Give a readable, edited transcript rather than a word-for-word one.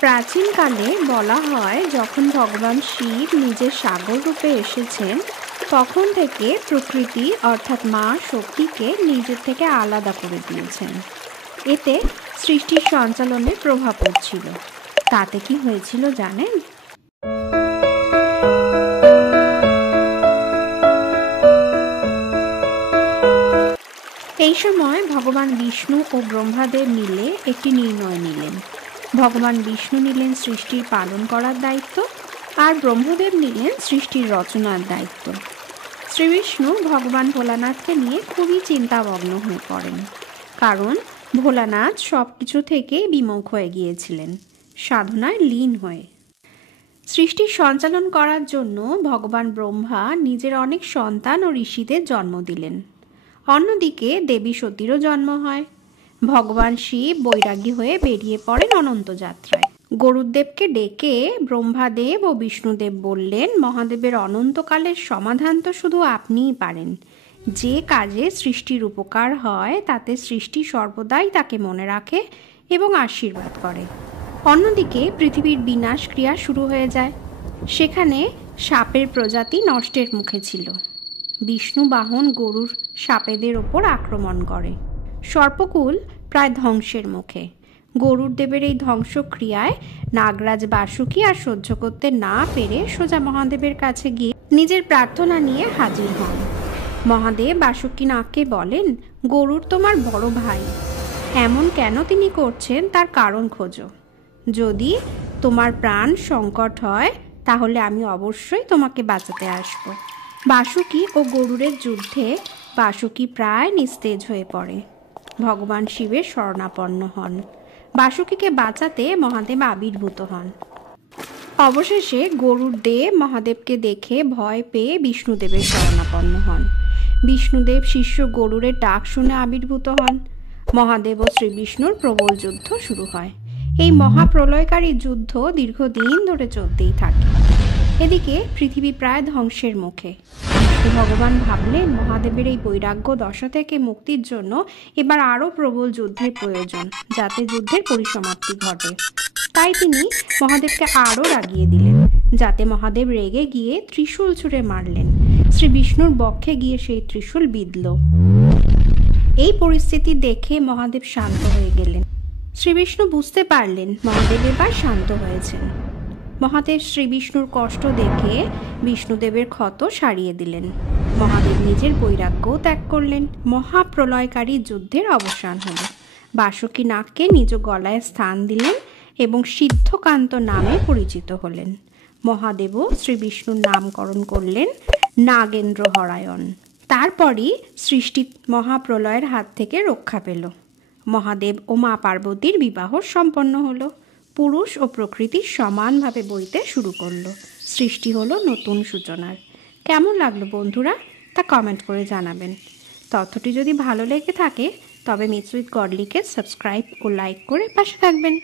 প্রাচীনকালে বলা হয় যখন ভগবান শিব নিজের সাগর রূপে এসেছেন তখন থেকে প্রকৃতি অর্থাৎ মা শক্তিকে নিজের থেকে আলাদা করে দিয়েছেন। এতে সৃষ্টির সঞ্চালনে প্রভাব পড়ছিল। তাতে কি হয়েছিল জানেন? এই সময় ভগবান বিষ্ণু ও ব্রহ্মাদেব মিলে একটি নির্ণয় নিলেন। ভগবান বিষ্ণু নিলেন সৃষ্টির পালন করার দায়িত্ব, আর ব্রহ্মদেব নিলেন সৃষ্টির রচনার দায়িত্ব। শ্রীবিষ্ণু ভগবান ভোলানাথকে নিয়ে খুবই চিন্তামগ্ন হয়ে পড়েন, কারণ ভোলানাথ সব কিছু থেকেই বিমুখ হয়ে গিয়েছিলেন, সাধনায় লীন হয়ে। সৃষ্টির সঞ্চালন করার জন্য ভগবান ব্রহ্মা নিজের অনেক সন্তান ও ঋষিদের জন্ম দিলেন। অন্যদিকে দেবী সতীরও জন্ম হয়। ভগবান শিব বৈরাগী হয়ে বেরিয়ে পড়েন অনন্ত যাত্রায়। গরুড়দেবকে ডেকে ব্রহ্মাদেব ও বিষ্ণুদেব বললেন, মহাদেবের অনন্তকালের সমাধান তো শুধু আপনিই পারেন। যে কাজে সৃষ্টির উপকার হয় তাতে সৃষ্টি সর্বদাই তাকে মনে রাখে এবং আশীর্বাদ করে। অন্যদিকে পৃথিবীর বিনাশ ক্রিয়া শুরু হয়ে যায়। সেখানে সাপের প্রজাতি নষ্টের মুখে ছিল। বিষ্ণু বাহন গরুর সাপেদের ওপর আক্রমণ করে। সর্পকুল প্রায় ধ্বংসের মুখে। গরুড়দেবের এই ধ্বংসক্রিয়ায় নাগরাজ বাসুকী আর সহ্য করতে না পেরে সোজা মহাদেবের কাছে গিয়ে নিজের প্রার্থনা নিয়ে হাজির হন। মহাদেব বাসুকী নাগকে বলেন, গরুড় তোমার বড় ভাই, এমন কেন তিনি করছেন তার কারণ খোঁজো। যদি তোমার প্রাণ সংকট হয় তাহলে আমি অবশ্যই তোমাকে বাঁচাতে আসব। বাসুকী ও গরুড়ের যুদ্ধে বাসুকী প্রায় নিস্তেজ হয়ে পড়ে। ভগবান শিবের শরণাপন্ন হন। বাসুকীকে বাঁচাতে মহাদেব আবির্ভূত হন। অবশেষে গরুড়দেব মহাদেবকে দেখে ভয় পেয়ে বিষ্ণুদেবের শরণাপন্ন হন। বিষ্ণুদেব শিষ্য গরুড়ের ডাক শুনে আবির্ভূত হন। মহাদেব ও শ্রীবিষ্ণুর প্রবল যুদ্ধ শুরু হয়। এই মহাপ্রলয়কারী যুদ্ধ দীর্ঘদিন ধরে চলতেই থাকে। এদিকে পৃথিবী প্রায় ধ্বংসের মুখে। ভগবান ভাবলেন, মহাদেবের এই বৈরাগ্য দশা থেকে মুক্তির জন্য এবার আরও প্রবল যুদ্ধের প্রয়োজন, যাতে যুদ্ধের পরিসমাপ্তি ঘটে। তাই তিনি মহাদেবকে আরও রাগিয়ে দিলেন, যাতে মহাদেব রেগে গিয়ে ত্রিশূল ছুঁড়ে মারলেন। শ্রী বিষ্ণুর বক্ষে গিয়ে সেই ত্রিশূল বিঁধল। এই পরিস্থিতি দেখে মহাদেব শান্ত হয়ে গেলেন। শ্রীবিষ্ণু বুঝতে পারলেন মহাদেব এবার শান্ত হয়েছেন। মহাদেব শ্রীবিষ্ণুর কষ্ট দেখে বিষ্ণুদেবের ক্ষত সারিয়ে দিলেন। মহাদেব নিজের বৈরাগ্য ত্যাগ করলেন। মহাপ্রলয়কারী যুদ্ধের অবসান হল। বাসুকী নাগকে নিজ গলায় স্থান দিলেন এবং সিদ্ধকান্ত নামে পরিচিত হলেন। মহাদেবও শ্রীবিষ্ণুর নামকরণ করলেন নাগেন্দ্র হরায়ণ। তারপরই সৃষ্টি মহাপ্রলয়ের হাত থেকে রক্ষা পেল। মহাদেব ও মা পার্বতীর বিবাহ সম্পন্ন হলো। পুরুষ ও প্রকৃতি সমানভাবে বইতে শুরু করলো। সৃষ্টি হলো নতুন সূচনার। কেমন লাগলো বন্ধুরা, তা কমেন্ট করে জানাবেন। তথ্যটি যদি ভালো লেগে থাকে তবে মিটস উইথ গডলিকে সাবস্ক্রাইব ও লাইক করে পাশে থাকবেন।